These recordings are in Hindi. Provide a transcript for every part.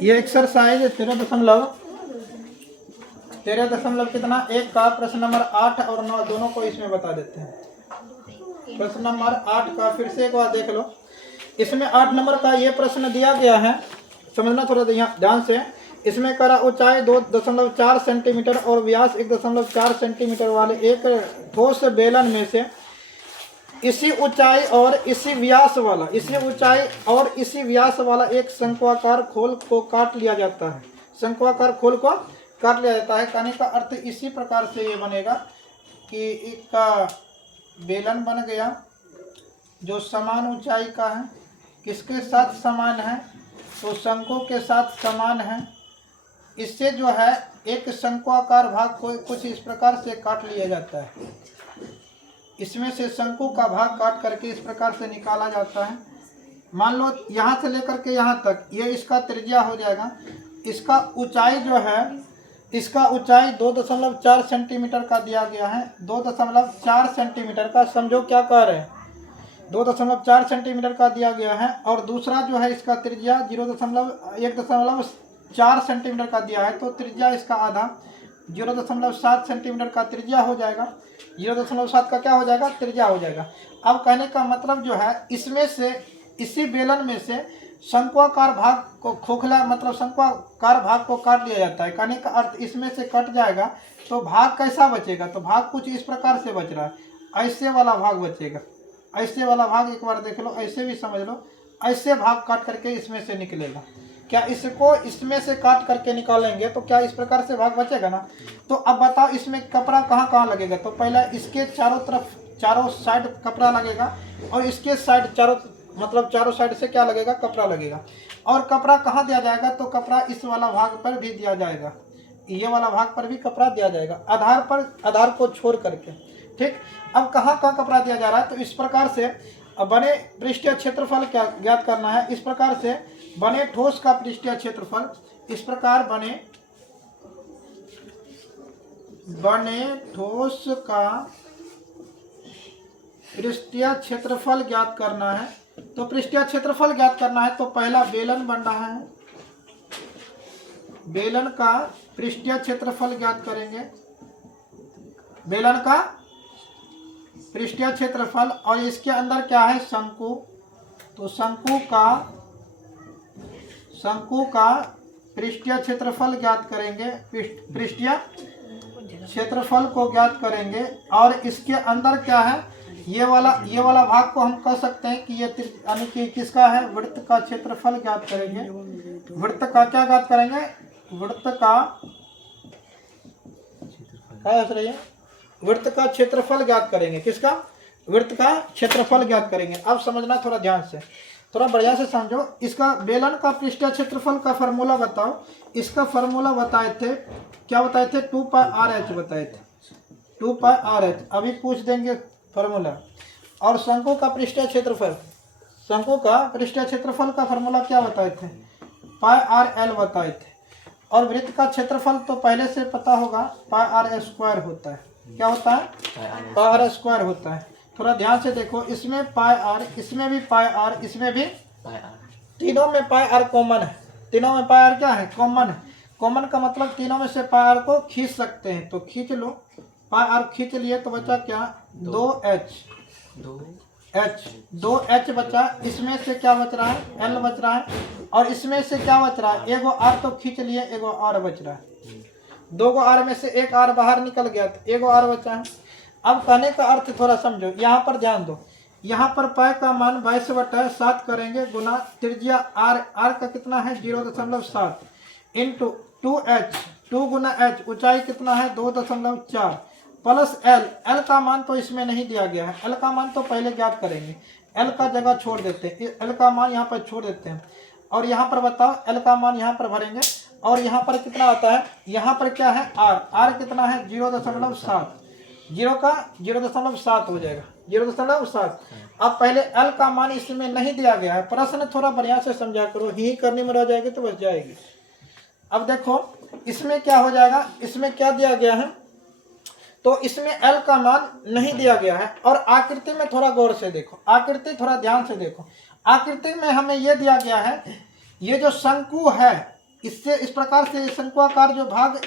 ये एक्सरसाइज 13 दशमलव कितना 1 का प्रश्न नंबर 8 और 9 दोनों को इसमें बता देते हैं। प्रश्न नंबर 8 का फिर से एक बार देख लो। इसमें 8 नंबर का ये प्रश्न दिया गया है, समझना थोड़ा ध्यान से। इसमें करा ऊंचाई 2.4 सेंटीमीटर और व्यास 1.4 सेंटीमीटर वाले एक ठोस बेलन में से इसी ऊंचाई और इसी व्यास वाला एक शंक्वाकार खोल को काट लिया जाता है। शंक्वाकार खोल को काट लिया जाता है कहने का अर्थ इसी प्रकार से ये बनेगा कि एक का बेलन बन गया जो समान ऊंचाई का है, किसके साथ समान है, तो शंकु के साथ समान है। इससे जो है एक शंक्वाकार भाग को कुछ इस प्रकार से काट लिया जाता है। इसमें से शंकु का भाग काट करके इस प्रकार से निकाला जाता है। मान लो यहाँ से लेकर के यहाँ तक ये इसका त्रिज्या हो जाएगा। इसका ऊंचाई जो है, इसका ऊंचाई 2.4 सेंटीमीटर का दिया गया है। 2.4 सेंटीमीटर का समझो क्या कह रहे हैं, 2.4 सेंटीमीटर का दिया गया है। और दूसरा जो है इसका त्रिज्या 1.4 सेंटीमीटर का दिया है, तो त्रिज्या इसका आधा 0.7 सेंटीमीटर का त्रिज्या हो जाएगा। 0.7 का क्या हो जाएगा, त्रिज्या हो जाएगा। अब कहने का मतलब जो है इसमें से इसी बेलन में से शंक्वाकार भाग को खोखला मतलब शंक्वाकार भाग को काट लिया जाता है। कहने का अर्थ इसमें से कट जाएगा तो भाग कैसा बचेगा, तो भाग कुछ इस प्रकार से बच रहा है, ऐसे वाला भाग बचेगा। ऐसे वाला भाग एक बार देख लो, ऐसे भी समझ लो, ऐसे भाग काट करके इसमें से निकलेगा। क्या इसको इसमें से काट करके निकालेंगे तो क्या इस प्रकार से भाग बचेगा ना। तो अब बताओ इसमें कपड़ा कहाँ कहाँ लगेगा, तो पहला इसके चारों तरफ चारों साइड कपड़ा लगेगा और इसके साइड चारों साइड से क्या लगेगा, कपड़ा लगेगा। और कपड़ा कहाँ दिया जाएगा, तो कपड़ा इस वाला भाग पर भी दिया जाएगा, ये वाला भाग पर भी कपड़ा दिया जाएगा, आधार को छोड़ करके। ठीक, अब कहाँ कहाँ कपड़ा दिया जा रहा है, तो इस प्रकार से बने पृष्ठीय क्षेत्रफल क्या ज्ञात करना है। इस प्रकार से बने ठोस का पृष्ठीय क्षेत्रफल, इस प्रकार बने ठोस का पृष्ठीय क्षेत्रफल ज्ञात करना है। तो पृष्ठीय क्षेत्रफल ज्ञात करना है तो पहला बेलन बन रहा है, बेलन का पृष्ठीय क्षेत्रफल ज्ञात करेंगे, बेलन का पृष्ठीय क्षेत्रफल। और इसके अंदर क्या है, शंकु, तो शंकु का पृष्ठीय क्षेत्रफल ज्ञात करेंगे, पृष्ठीय क्षेत्रफल को ज्ञात करेंगे। और इसके अंदर क्या है, ये वाला भाग को हम कह सकते हैं कि ये यानी कि किसका है, वृत्त का क्षेत्रफल ज्ञात करेंगे। वृत्त का क्या ज्ञात करेंगे, वृत्त का क्षेत्रफल ज्ञात करेंगे। किसका, वृत्त का क्षेत्रफल ज्ञात करेंगे। अब समझना थोड़ा ध्यान से, थोड़ा बढ़िया से समझो। इसका बेलन का पृष्ठीय क्षेत्रफल का फार्मूला बताओ। इसका फार्मूला बताए थे, क्या बताए थे, 2πr/h बताए थे, 2πr/h। अभी पूछ देंगे फार्मूला। और शंकु का पृष्ठीय क्षेत्रफल, शंकु का पृष्ठीय क्षेत्रफल का फार्मूला क्या बताए थे, πr/l बताए थे। और वृत्त का क्षेत्रफल तो पहले से पता होगा, πr² होता है। क्या होता है, πr² होता है। थोड़ा ध्यान से देखो, इसमें πr, इसमें भी πr, इसमें भी तीनों में πr कॉमन है। तीनों में πr क्या है, कॉमन है। कॉमन का मतलब तीनों में से πr को खींच सकते हैं, तो खींच लो, πr खींच लिए तो बचा क्या, 2h बचा। इसमें से क्या बच रहा है, l बच रहा है। और इसमें से क्या बच रहा है, एगो r तो खींच लिए, एगो r बच रहा है। 2 r में से एक r बाहर निकल गया तो एगो r बचा है। अब कहने का अर्थ थोड़ा समझो, यहाँ पर ध्यान दो। यहाँ पर पाई का मान 22/7 करेंगे गुना त्रिज्या r का कितना है, 0.7 इंटू 2h, 2 गुना h, ऊंचाई कितना है 2.4 प्लस l का मान तो इसमें नहीं दिया गया है, l का मान तो पहले ज्ञात करेंगे। l का जगह छोड़ देते हैं, l का मान यहाँ पर छोड़ देते हैं। और यहाँ पर बताओ l का मान यहाँ पर भरेंगे। और यहाँ पर कितना आता है, यहाँ पर क्या है, r कितना है 0.7, 0 का 0.7 हो जाएगा, 0.7। अब पहले l का मान इसमें नहीं दिया गया है। प्रश्न थोड़ा बढ़िया से समझा करो, ही करने में रह जाएगी तो बच जाएगी। अब देखो इसमें क्या हो जाएगा, इसमें क्या दिया गया है, तो इसमें l का मान नहीं दिया गया है। और आकृति में थोड़ा गौर से देखो, आकृति थोड़ा ध्यान से देखो। आकृति में हमें यह दिया गया है, ये जो शंकु है, इससे इस प्रकार से शंकुआकार जो भाग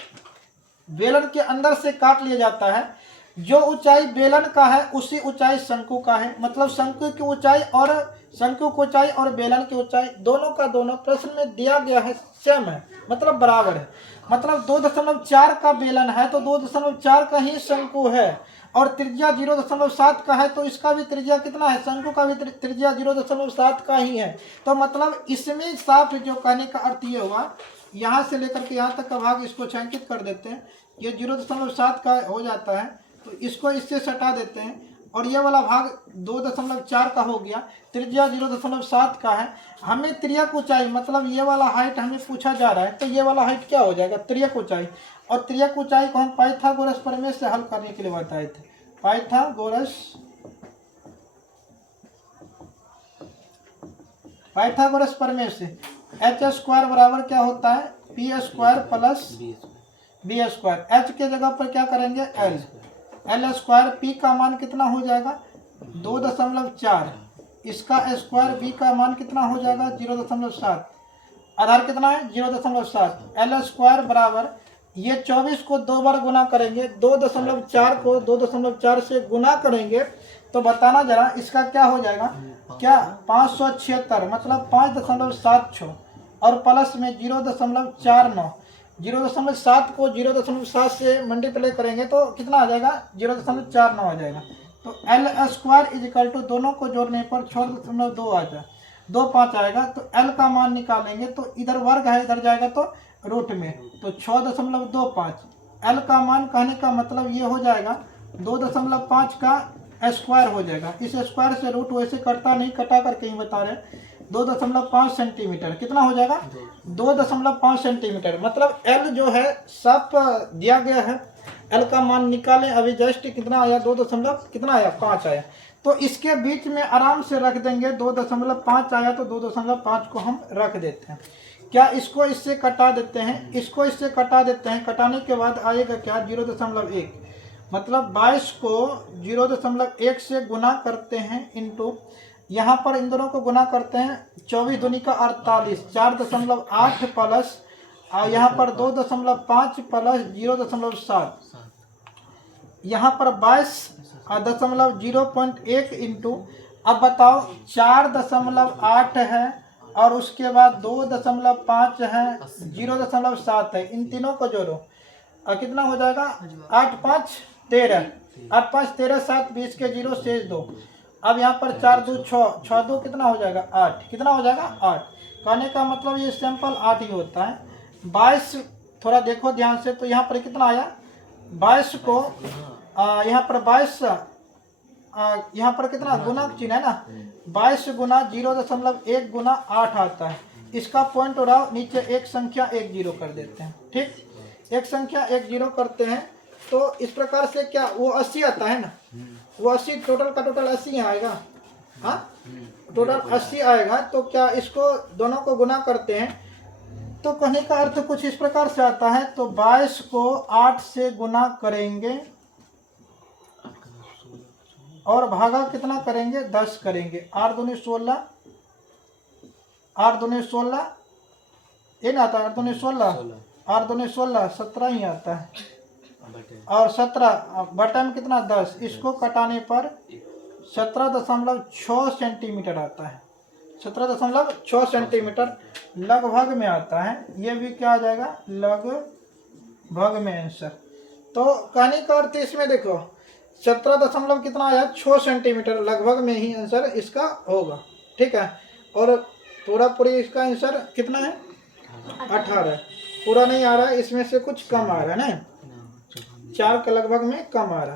बेलन के अंदर से काट लिया जाता है, जो ऊंचाई बेलन का है उसी ऊंचाई शंकु का है। मतलब शंकु की ऊंचाई और शंकु की ऊंचाई और बेलन की ऊंचाई दोनों का दोनों प्रश्न में दिया गया है सेम है, मतलब बराबर है। मतलब 2.4 का बेलन है तो 2.4 का ही शंकु है, और त्रिज्या 0.7 का है तो इसका भी त्रिज्या कितना है, शंकु का भी त्रिज्या 0.7 का ही है। तो मतलब इसमें साफ जो कहने का अर्थ ये हुआ, यहाँ से लेकर के यहाँ तक का भाग इसको छांकित कर देते हैं, ये 0.7 का हो जाता है तो इसको इससे सटा देते हैं, और ये वाला भाग 2.4 का हो गया, त्रिज्या 0.7 का है। हमें त्रियक ऊंचाई मतलब ये वाला हाइट हमें पूछा जा रहा है, तो ये वाला हाइट क्या हो जाएगा, त्रियक ऊंचाई। और त्रियक ऊंचाई को हम पाइथागोरस प्रमेय से हल करने के लिए बताए थे। पाइथागोरस प्रमेय से h² बराबर क्या होता है, p² प्लस b²। h के जगह पर क्या करेंगे, l²। p का मान कितना हो जाएगा 2.4, इसका स्क्वायर b का मान कितना हो जाएगा 0.7, आधार कितना है 0.7। l² बराबर ये 24 को 2 बार गुना करेंगे, 2.4 को 2.4 से गुना करेंगे तो बताना जरा इसका क्या हो जाएगा, क्या 576, मतलब 5.76, और प्लस में 0.49। 0.7 को 0.7 से मल्टीप्लाई करेंगे तो कितना आ जाएगा 0.49 आ जाएगा। तो l² दोनों को जोड़ने पर 6.2 आ जाए, 2.5 आएगा। तो l का मान निकालेंगे तो इधर वर्ग है, इधर जाएगा तो रूट में, तो 6.25। l का मान कहने का मतलब ये हो जाएगा 2.5 का स्क्वायर हो जाएगा। इस स्क्वायर से रूट वैसे कटता नहीं, कटा करके ही बता रहे, 2.5 सेंटीमीटर कितना हो जाएगा 2.5 सेंटीमीटर। मतलब l जो है सब दिया गया है, l का मान निकालें अभी जस्ट, कितना आया 5 आया। तो इसके बीच में आराम से रख देंगे, 2.5 आया तो 2.5 को हम रख देते हैं। क्या इसको इससे कटा देते हैं, इसको इससे कटा देते हैं, कटाने के बाद आएगा क्या 0.1, मतलब 22 को 0.1 से गुना करते हैं इंटू, यहाँ पर इन दोनों को गुना करते हैं, 24 दूनी का 48, 4.8 प्लस यहाँ पर 2.5 प्लस 0.7, यहाँ पर 22.0.1 इंटू, अब बताओ 4.8 है और उसके बाद 2.5 है, 0.7 है, इन तीनों को जोड़ो कितना हो जाएगा 8 5 13, 8 5 13, 7 20 के 0 शेष 2। अब यहाँ पर 4 2 6, 6 2 कितना हो जाएगा 8, कितना हो जाएगा 8। कहने का मतलब ये सिंपल 8 ही होता है। 22 थोड़ा देखो ध्यान से, तो यहाँ पर कितना आया 22 को यहाँ पर 22 यहाँ पर कितना गुना चिन्ह है ना, 22 गुना 0.1 गुना 8 आता है। इसका पॉइंट उड़ाओ, नीचे एक संख्या 1 0 कर देते हैं, ठीक, एक संख्या 1 0 करते हैं तो इस प्रकार से क्या वो 80 आता है ना, वो 80 टोटल का टोटल 80 आएगा, हाँ टोटल 80 आएगा। तो क्या इसको दोनों को गुना करते हैं तो कहने का अर्थ कुछ इस प्रकार से आता है। तो 22 को 8 से गुना करेंगे और भागा कितना करेंगे 10 करेंगे, 8 दूनी 16, 8 दूनी 16 ये ना आता है, 8 दूनी 16, 8 दूनी 16, 17 ही आता है, और 17 बटे में कितना 10, इसको कटाने पर 17.6 सेंटीमीटर आता है, 17.6 सेंटीमीटर लगभग में आता है। ये भी क्या आ जाएगा लगभग में आंसर। तो कहने का अर्थ इसमें देखो 17 कितना आया 6 सेंटीमीटर, लगभग में ही आंसर इसका होगा, ठीक है। और पूरा पूरी इसका आंसर कितना है 18, पूरा नहीं आ रहा है, इसमें से कुछ कम आ रहा है ना, 4 के लगभग में कम आ रहा।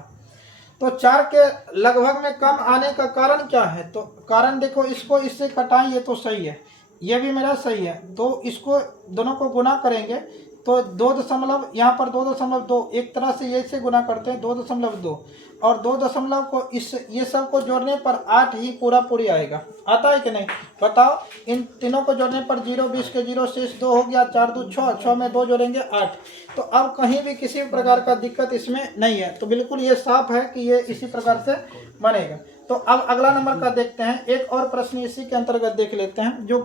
तो 4 के लगभग में कम आने का कारण क्या है, तो कारण देखो इसको इससे कटाएं, ये तो सही है, ये भी मेरा सही है, तो इसको दोनों को गुना करेंगे तो 2 यहाँ पर 2.2, एक तरह से ये से गुना करते हैं 2.2, और 2 को इस ये सब को जोड़ने पर 8 ही पूरा पूरी आएगा, आता है कि नहीं बताओ। इन तीनों को जोड़ने पर 0 20 के 0 शेष 2 हो गया, 4 2 6, 6 में 2 जोड़ेंगे 8। तो अब कहीं भी किसी प्रकार का दिक्कत इसमें नहीं है, तो बिल्कुल ये साफ है कि ये इसी प्रकार से बनेगा। तो अब अगला नंबर का देखते हैं, एक और प्रश्न इसी के अंतर्गत देख लेते हैं जो कि